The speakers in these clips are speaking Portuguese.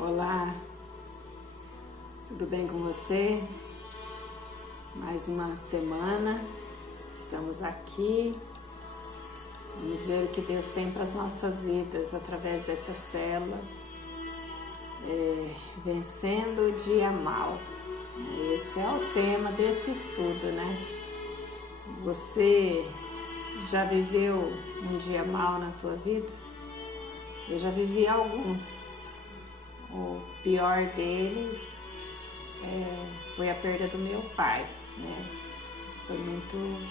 Olá, tudo bem com você? Mais uma semana, estamos aqui. Vamos ver o que Deus tem para as nossas vidas através dessa célula, vencendo o dia mal. Esse é o tema desse estudo, né? Você já viveu um dia mal na tua vida? Eu já vivi alguns. O pior deles foi a perda do meu pai, né? Foi muito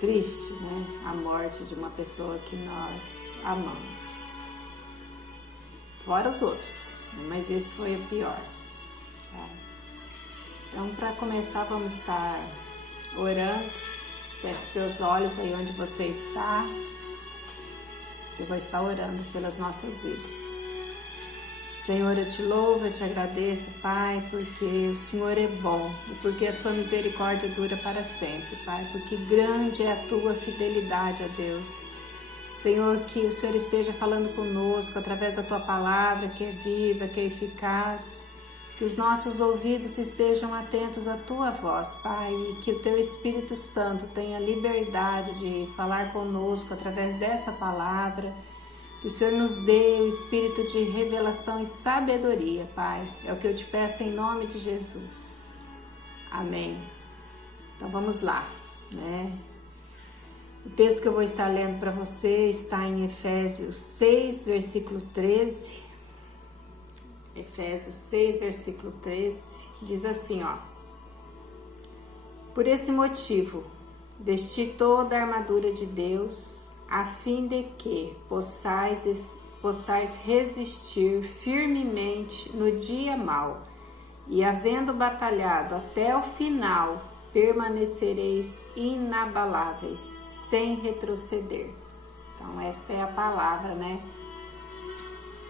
triste, né? A morte de uma pessoa que nós amamos. Fora os outros, né? Mas esse foi o pior. Tá? Então, para começar, vamos estar orando. Feche seus olhos aí onde você está. Eu vou estar orando pelas nossas vidas. Senhor, eu te louvo, eu te agradeço, Pai, porque o Senhor é bom e porque a sua misericórdia dura para sempre, Pai, porque grande é a tua fidelidade, ó Deus. Senhor, que o Senhor esteja falando conosco através da tua palavra, que é viva, que é eficaz, que os nossos ouvidos estejam atentos à tua voz, Pai, e que o teu Espírito Santo tenha liberdade de falar conosco através dessa palavra. Que o Senhor nos dê o espírito de revelação e sabedoria, Pai. É o que eu te peço em nome de Jesus. Amém. Então vamos lá, né? O texto que eu vou estar lendo para você está em Efésios 6, versículo 13. Efésios 6, versículo 13. Diz assim, ó. Por esse motivo, vesti toda a armadura de Deus, a fim de que possais resistir firmemente no dia mau, e havendo batalhado até o final, permanecereis inabaláveis, sem retroceder. Então esta é a palavra, né?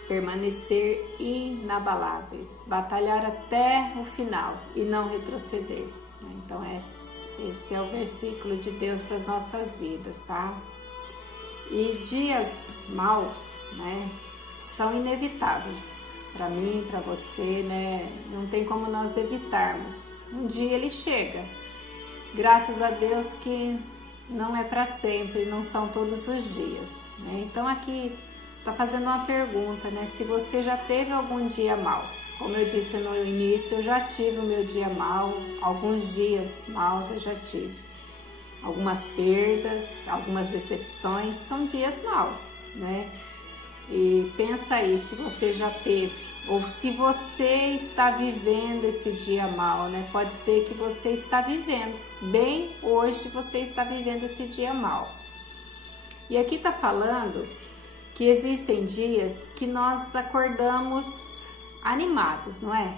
Permanecer inabaláveis, batalhar até o final e não retroceder. Então esse é o versículo de Deus para as nossas vidas, tá? E dias maus, né, são inevitáveis para mim, para você, né? Não tem como nós evitarmos. Um dia ele chega. Graças a Deus que não é para sempre, não são todos os dias, né? Então aqui tá fazendo uma pergunta, né? Se você já teve algum dia mau. Como eu disse no início, eu já tive o meu dia mau, alguns dias maus eu já tive. Algumas perdas, algumas decepções, são dias maus, né? E pensa aí, se você já teve, ou se você está vivendo esse dia mal, né? Pode ser que você está vivendo, bem hoje você está vivendo esse dia mal. E aqui está falando que existem dias que nós acordamos animados, não é?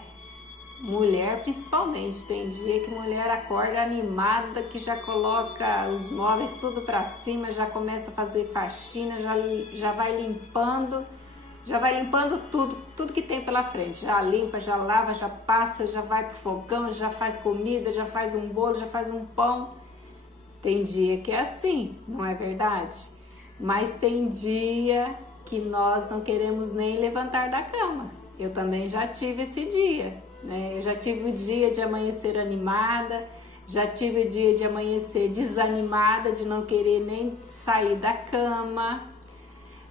Mulher principalmente, tem dia que mulher acorda animada, que já coloca os móveis tudo para cima, já começa a fazer faxina, já vai limpando tudo que tem pela frente, já limpa, já lava, já passa, já vai pro fogão, já faz comida, já faz um bolo, já faz um pão. Tem dia que é assim, não é verdade? Mas tem dia que nós não queremos nem levantar da cama. Eu também já tive esse dia. Eu já tive o dia de amanhecer animada, já tive o dia de amanhecer desanimada, de não querer nem sair da cama.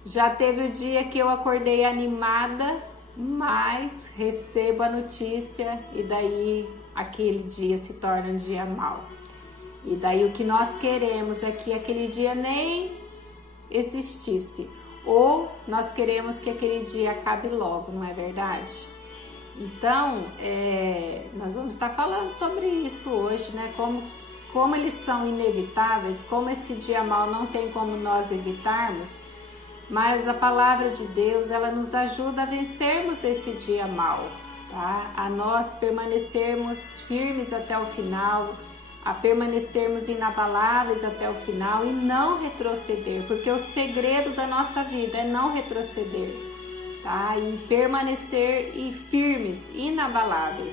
Já teve o dia que eu acordei animada, mas recebo a notícia e daí aquele dia se torna um dia mau. E daí o que nós queremos é que aquele dia nem existisse, ou nós queremos que aquele dia acabe logo, não é verdade? Então, nós vamos estar falando sobre isso hoje, né? Como eles são inevitáveis, como esse dia mal não tem como nós evitarmos, mas a palavra de Deus, ela nos ajuda a vencermos esse dia mal, tá? A nós permanecermos firmes até o final, a permanecermos inabaláveis até o final e não retroceder, porque o segredo da nossa vida é não retroceder. Tá? E permanecer firmes, inabaláveis.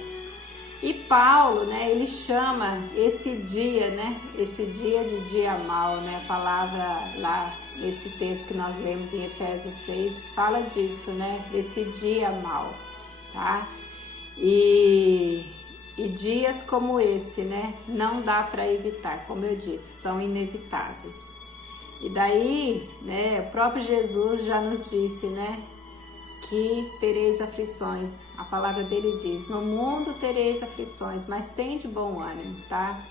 E Paulo, né, ele chama esse dia, né, esse dia de dia mau, né, a palavra lá nesse texto que nós lemos em Efésios 6 fala disso, né, esse dia mau, tá? E dias como esse, né, não dá para evitar, como eu disse, são inevitáveis. E daí, né, o próprio Jesus já nos disse, né, que tereis aflições. A palavra dele diz: no mundo tereis aflições, mas tende bom ânimo, tá?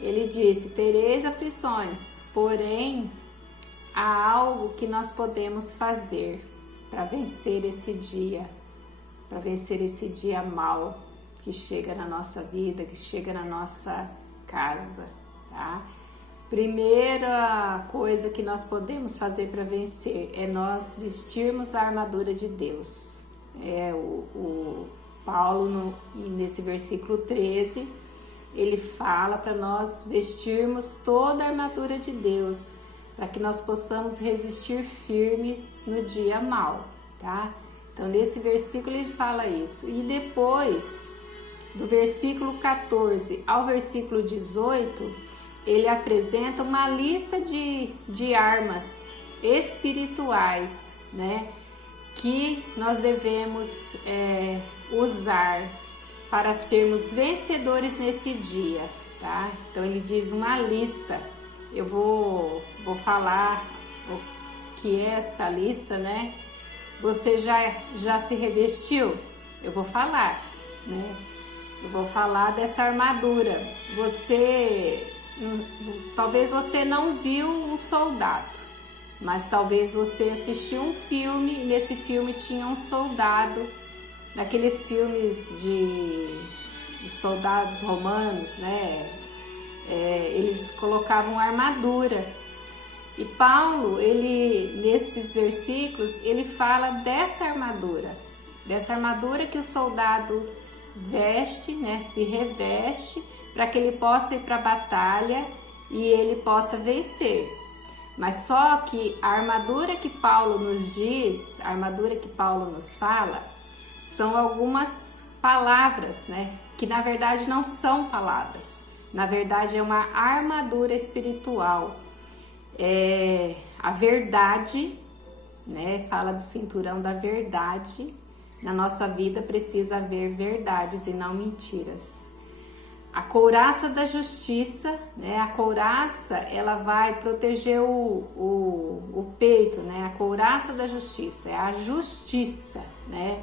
Ele disse: tereis aflições, porém há algo que nós podemos fazer para vencer esse dia, mau que chega na nossa vida, que chega na nossa casa, tá? Primeira coisa que nós podemos fazer para vencer é nós vestirmos a armadura de Deus. O Paulo, nesse versículo 13, ele fala para nós vestirmos toda a armadura de Deus, para que nós possamos resistir firmes no dia mau, tá? Então, nesse versículo ele fala isso. E depois, do versículo 14 ao versículo 18, ele apresenta uma lista de armas espirituais, né, que nós devemos usar para sermos vencedores nesse dia, tá? Então ele diz uma lista. Eu vou falar o que é essa lista, né? Você já se revestiu? Eu vou falar, né? Eu vou falar dessa armadura. Talvez você não viu um soldado, mas talvez você assistiu um filme e nesse filme tinha um soldado, naqueles filmes de soldados romanos, né? Eles colocavam armadura. E Paulo, nesses versículos, ele fala dessa armadura que o soldado veste, né? Se reveste, para que ele possa ir para a batalha e ele possa vencer. Mas só que a armadura que Paulo nos diz, a armadura que Paulo nos fala, são algumas palavras, né? Que na verdade não são palavras. Na verdade é uma armadura espiritual. A verdade, né? Fala do cinturão da verdade. Na nossa vida precisa haver verdades e não mentiras. A couraça da justiça, né? A couraça, ela vai proteger o peito, né? A couraça da justiça, é a justiça, né?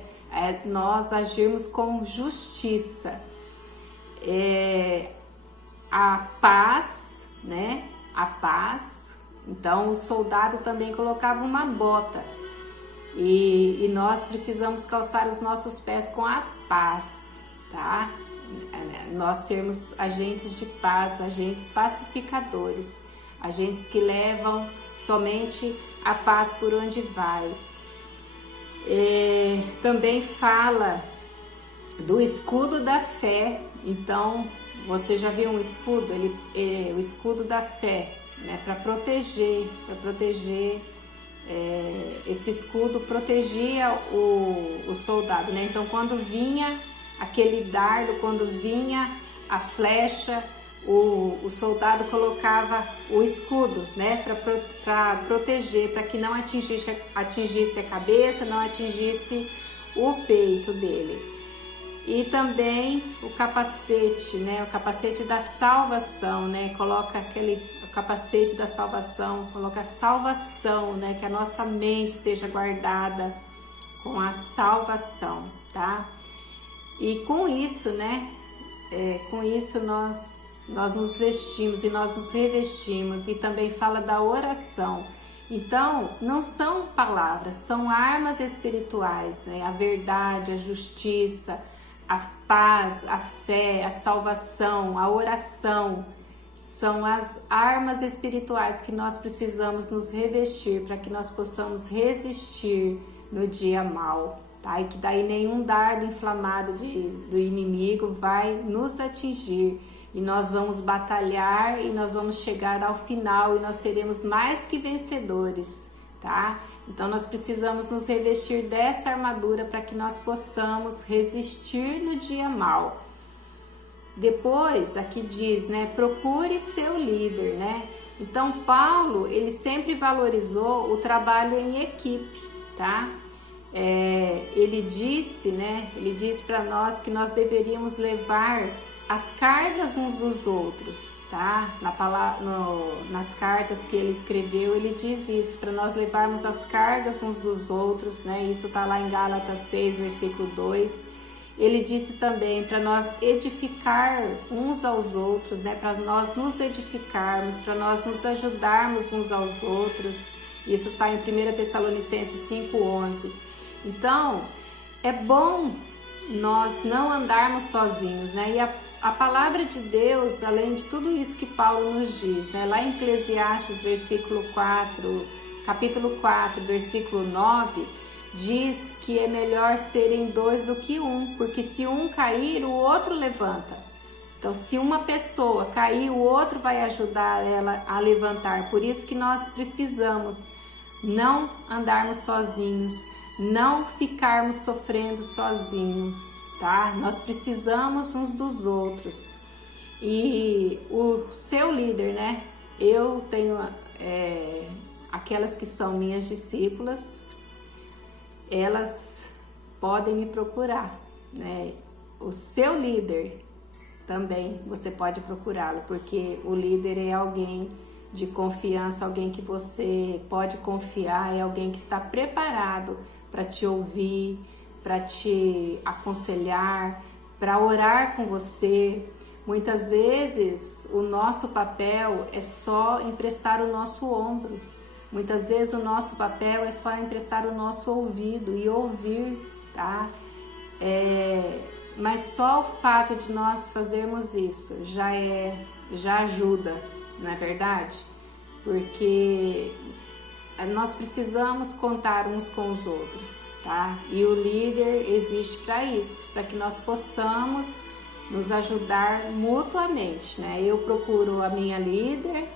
Nós agirmos com justiça. A paz, né? A paz. Então, o soldado também colocava uma bota. E nós precisamos calçar os nossos pés com a paz, tá? Nós sermos agentes de paz, agentes pacificadores, agentes que levam somente a paz por onde vai. Também fala do escudo da fé. Então, você já viu um escudo? O escudo da fé, né? Para proteger, esse escudo protegia o soldado, né? Então, quando vinha aquele dardo, quando vinha a flecha, o soldado colocava o escudo, né, para proteger, para que não atingisse a cabeça, não atingisse o peito dele. E também o capacete, né, o capacete da salvação, né, coloca o capacete da salvação, coloca a salvação, né, que a nossa mente seja guardada com a salvação, tá? E com isso, né, com isso nós nos vestimos e nós nos revestimos. E também fala da oração. Então, não são palavras, são armas espirituais, né? A verdade, a justiça, a paz, a fé, a salvação, a oração. São as armas espirituais que nós precisamos nos revestir para que nós possamos resistir no dia mau. Tá? E que daí nenhum dardo inflamado do inimigo vai nos atingir. E nós vamos batalhar e nós vamos chegar ao final e nós seremos mais que vencedores, tá? Então nós precisamos nos revestir dessa armadura para que nós possamos resistir no dia mau. Depois, aqui diz, né, procure seu líder, né? Então, Paulo, ele sempre valorizou o trabalho em equipe, tá? Ele disse, né, ele disse para nós que nós deveríamos levar as cargas uns dos outros, tá? Nas cartas que ele escreveu, ele diz isso, para nós levarmos as cargas uns dos outros, né? Isso tá lá em Gálatas 6, versículo 2. Ele disse também para nós edificar uns aos outros, né? Para nós nos edificarmos, para nós nos ajudarmos uns aos outros. Isso está em 1 Tessalonicenses 5:11. Então, é bom nós não andarmos sozinhos, né? E a palavra de Deus, além de tudo isso que Paulo nos diz, né? Lá em Eclesiastes, capítulo 4, versículo 9, diz que é melhor serem dois do que um, porque se um cair, o outro levanta. Então, se uma pessoa cair, o outro vai ajudar ela a levantar. Por isso que nós precisamos não andarmos sozinhos, não ficarmos sofrendo sozinhos, tá? Nós precisamos uns dos outros. E o seu líder, né? Eu tenho aquelas que são minhas discípulas, elas podem me procurar, né? O seu líder também você pode procurá-lo, porque o líder é alguém de confiança, alguém que você pode confiar, é alguém que está preparado para te ouvir, para te aconselhar, para orar com você. Muitas vezes o nosso papel é só emprestar o nosso ombro. Muitas vezes o nosso papel é só emprestar o nosso ouvido e ouvir, tá? Mas só o fato de nós fazermos isso já ajuda, não é verdade? Porque nós precisamos contar uns com os outros, tá? E o líder existe para isso, para que nós possamos nos ajudar mutuamente, né? Eu procuro a minha líder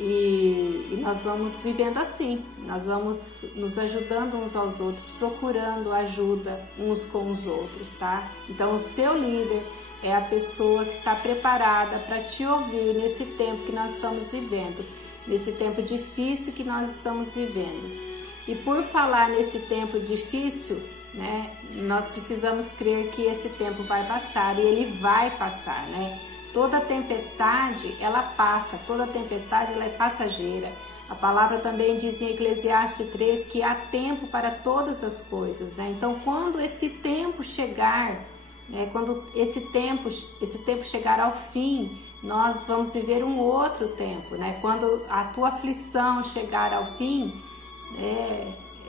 e nós vamos vivendo assim, nós vamos nos ajudando uns aos outros, procurando ajuda uns com os outros, tá? Então o seu líder é a pessoa que está preparada para te ouvir nesse tempo que nós estamos vivendo, nesse tempo difícil que nós estamos vivendo. E por falar nesse tempo difícil, né, nós precisamos crer que esse tempo vai passar, e ele vai passar, né? Toda tempestade, ela passa, toda tempestade ela é passageira. A palavra também diz em Eclesiastes 3 que há tempo para todas as coisas, né? Então, quando esse tempo chegar, né, quando esse tempo chegar ao fim, nós vamos viver um outro tempo, né? Quando a tua aflição chegar ao fim,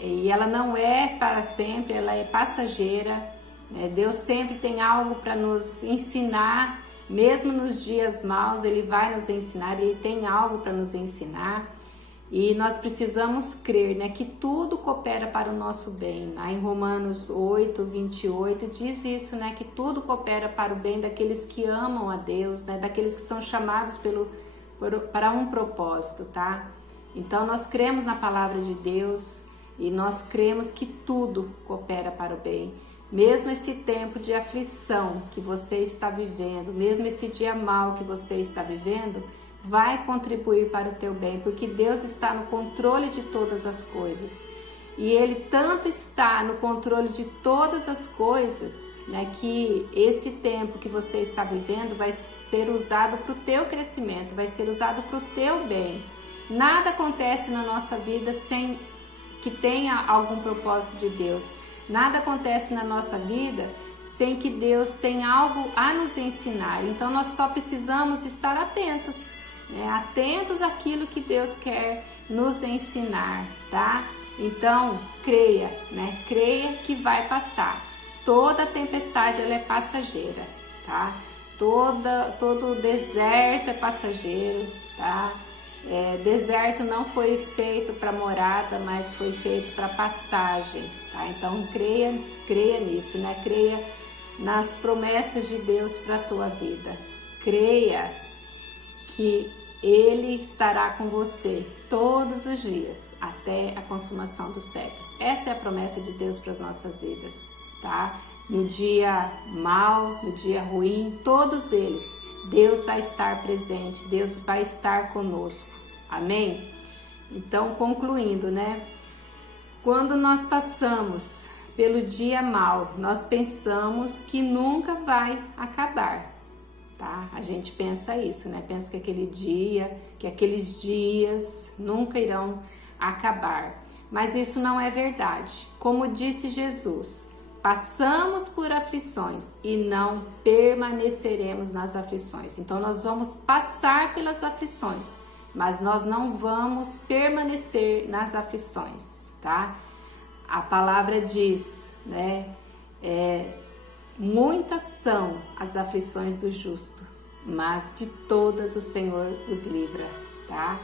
e ela não é para sempre, ela é passageira, né? Deus sempre tem algo para nos ensinar. Mesmo nos dias maus, Ele vai nos ensinar, Ele tem algo para nos ensinar. E nós precisamos crer, né, que tudo coopera para o nosso bem. Lá em Romanos 8, 28, diz isso, né, que tudo coopera para o bem daqueles que amam a Deus, né, daqueles que são chamados para um propósito, tá? Então, nós cremos na palavra de Deus e nós cremos que tudo coopera para o bem. Mesmo esse tempo de aflição que você está vivendo, mesmo esse dia mau que você está vivendo, vai contribuir para o teu bem, porque Deus está no controle de todas as coisas. E Ele tanto está no controle de todas as coisas, né, que esse tempo que você está vivendo vai ser usado para o teu crescimento, vai ser usado para o teu bem. Nada acontece na nossa vida sem que tenha algum propósito de Deus. Nada acontece na nossa vida sem que Deus tenha algo a nos ensinar. Então nós só precisamos estar atentos, né? Atentos àquilo que Deus quer nos ensinar, tá? Então creia, né? Creia que vai passar. Toda tempestade ela é passageira, tá? Todo deserto é passageiro, tá? Deserto não foi feito para morada, mas foi feito para passagem, tá? Então creia nisso, né? Creia nas promessas de Deus para a tua vida. Creia que Ele estará com você todos os dias até a consumação dos séculos. Essa é a promessa de Deus para as nossas vidas, tá? No dia mau, no dia ruim, todos eles, Deus vai estar presente, Deus vai estar conosco, amém? Então, concluindo, né? Quando nós passamos pelo dia mau, nós pensamos que nunca vai acabar, tá? A gente pensa isso, né? Pensa que aquele dia, que aqueles dias nunca irão acabar. Mas isso não é verdade. Como disse Jesus, passamos por aflições e não permaneceremos nas aflições. Então nós vamos passar pelas aflições, mas nós não vamos permanecer nas aflições, tá? A palavra diz, né? Muitas são as aflições do justo, mas de todas o Senhor os livra, tá?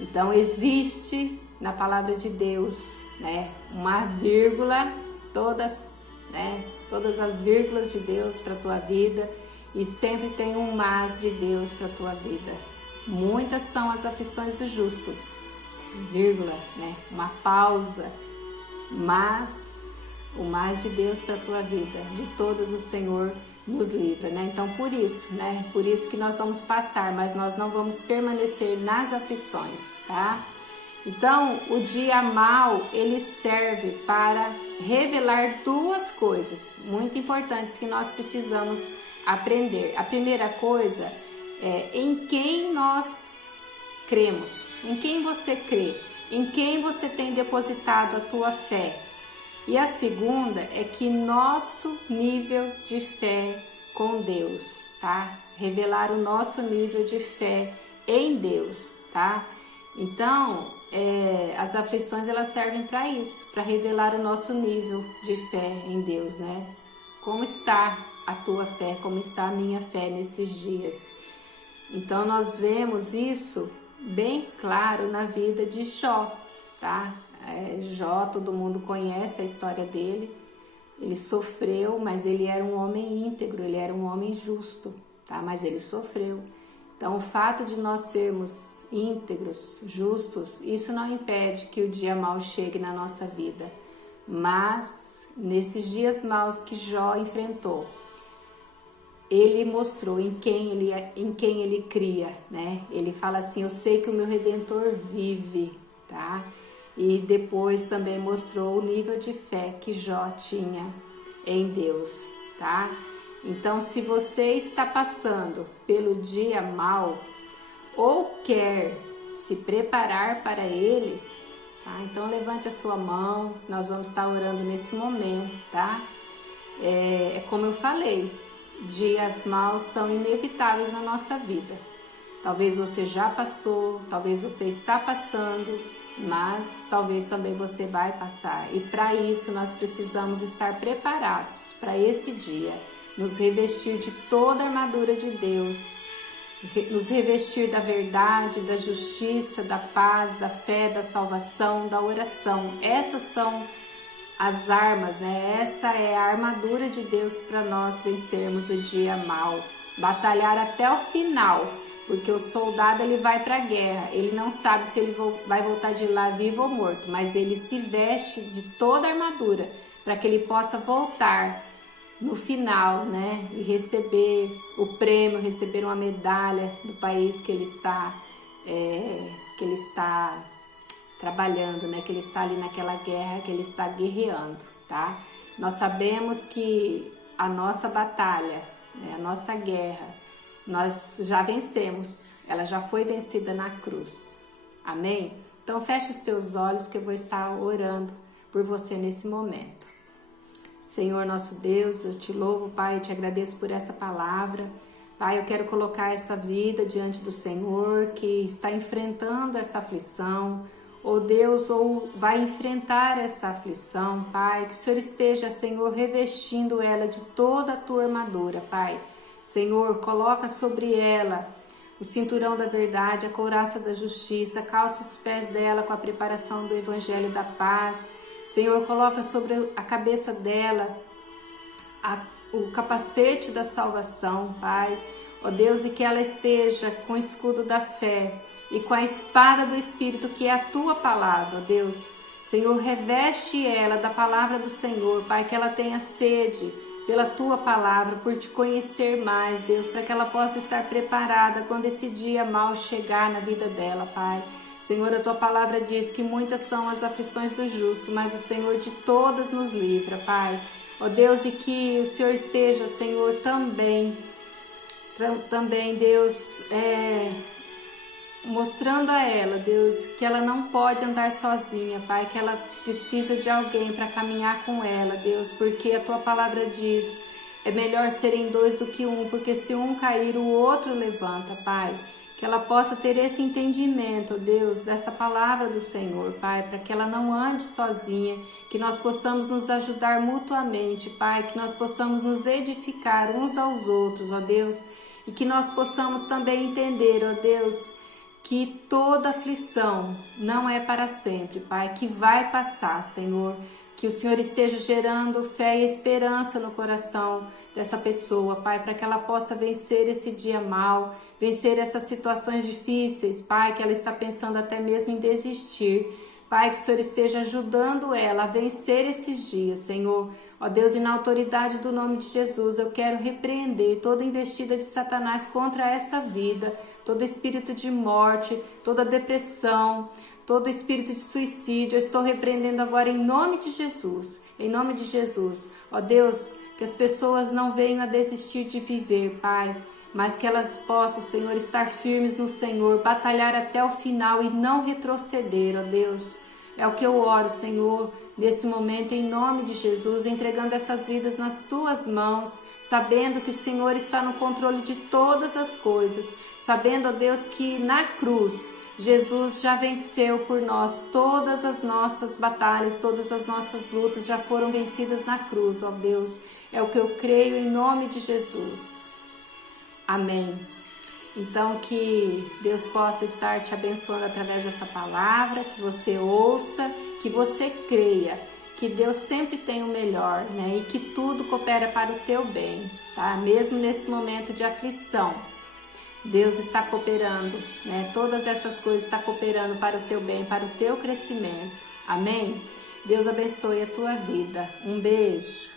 Então existe na palavra de Deus, né, uma vírgula, todas as vírgulas de Deus para tua vida, e sempre tem um mas de Deus para tua vida. Muitas são as aflições do justo, vírgula, né, uma pausa, mas o mais de Deus para a tua vida, de todos o Senhor nos livra, né? Então por isso que nós vamos passar, mas nós não vamos permanecer nas aflições, tá? Então o dia mau, ele serve para revelar duas coisas muito importantes que nós precisamos aprender. A primeira coisa é em quem nós cremos, em quem você crê, em quem você tem depositado a tua fé. E a segunda é que nosso nível de fé com Deus, tá? Revelar o nosso nível de fé em Deus, tá? Então, as aflições, elas servem para isso, para revelar o nosso nível de fé em Deus, né? Como está a tua fé, como está a minha fé nesses dias? Então, nós vemos isso bem claro na vida de Jó, tá? Jó, todo mundo conhece a história dele. Ele sofreu, mas ele era um homem íntegro, ele era um homem justo, tá? Mas ele sofreu. Então, o fato de nós sermos íntegros, justos, isso não impede que o dia mau chegue na nossa vida. Mas, nesses dias maus que Jó enfrentou, ele mostrou em quem ele cria, né? Ele fala assim, eu sei que o meu Redentor vive, tá? E depois também mostrou o nível de fé que Jó tinha em Deus, tá? Então, se você está passando pelo dia mau ou quer se preparar para ele, tá? Então, levante a sua mão, nós vamos estar orando nesse momento, tá? Como eu falei, dias maus são inevitáveis na nossa vida. Talvez você já passou, talvez você está passando, mas talvez também você vai passar. E para isso nós precisamos estar preparados para esse dia, nos revestir de toda a armadura de Deus, nos revestir da verdade, da justiça, da paz, da fé, da salvação, da oração. Essas são as armas, né? Essa é a armadura de Deus para nós vencermos o dia mau, batalhar até o final. Porque o soldado, ele vai para a guerra, ele não sabe se ele vai voltar de lá vivo ou morto, mas ele se veste de toda a armadura para que ele possa voltar no final, né? E receber o prêmio, receber uma medalha do país que ele está trabalhando, né? Que ele está ali naquela guerra, que ele está guerreando, tá? Nós sabemos que a nossa batalha, né? A nossa guerra, nós já vencemos, ela já foi vencida na cruz, amém? Então feche os teus olhos que eu vou estar orando por você nesse momento. Senhor nosso Deus, eu te louvo, Pai, eu te agradeço por essa palavra. Pai, eu quero colocar essa vida diante do Senhor que está enfrentando essa aflição, ou Deus, ou vai enfrentar essa aflição, Pai, que o Senhor esteja, Senhor, revestindo ela de toda a tua armadura, Pai. Senhor, coloca sobre ela o cinturão da verdade, a couraça da justiça, calça os pés dela com a preparação do evangelho da paz. Senhor, coloca sobre a cabeça dela o capacete da salvação, Pai. Ó Deus, e que ela esteja com o escudo da fé e com a espada do Espírito, que é a tua palavra, ó Deus, Senhor, reveste ela da palavra do Senhor, Pai, que ela tenha sede pela Tua palavra, por Te conhecer mais, Deus, para que ela possa estar preparada quando esse dia mau chegar na vida dela, Pai. Senhor, a Tua palavra diz que muitas são as aflições do justo, mas o Senhor de todas nos livra, Pai. Ó Deus, e que o Senhor esteja, Senhor, também, Deus, mostrando a ela, Deus, que ela não pode andar sozinha, Pai, que ela precisa de alguém para caminhar com ela, Deus, porque a Tua palavra diz, é melhor serem dois do que um, porque se um cair, o outro levanta, Pai. Que ela possa ter esse entendimento, Deus, dessa palavra do Senhor, Pai, para que ela não ande sozinha, que nós possamos nos ajudar mutuamente, Pai, que nós possamos nos edificar uns aos outros, ó Deus, e que nós possamos também entender, ó Deus, que toda aflição não é para sempre, Pai, que vai passar, Senhor. Que o Senhor esteja gerando fé e esperança no coração dessa pessoa, Pai, para que ela possa vencer esse dia mau, vencer essas situações difíceis, Pai, que ela está pensando até mesmo em desistir. Pai, que o Senhor esteja ajudando ela a vencer esses dias, Senhor. Ó Deus, e na autoridade do nome de Jesus, eu quero repreender toda investida de Satanás contra essa vida, todo espírito de morte, toda depressão, todo espírito de suicídio. Eu estou repreendendo agora em nome de Jesus, em nome de Jesus. Ó Deus, que as pessoas não venham a desistir de viver, Pai, mas que elas possam, Senhor, estar firmes no Senhor, batalhar até o final e não retroceder, ó Deus. É o que eu oro, Senhor, nesse momento, em nome de Jesus, entregando essas vidas nas Tuas mãos, sabendo que o Senhor está no controle de todas as coisas, sabendo, ó Deus, que na cruz Jesus já venceu por nós todas as nossas batalhas, todas as nossas lutas já foram vencidas na cruz, ó Deus. É o que eu creio em nome de Jesus. Amém. Então, que Deus possa estar te abençoando através dessa palavra, que você ouça, que você creia, que Deus sempre tem o melhor, né? E que tudo coopera para o teu bem, tá? Mesmo nesse momento de aflição, Deus está cooperando, né? Todas essas coisas estão cooperando para o teu bem, para o teu crescimento. Amém? Deus abençoe a tua vida. Um beijo.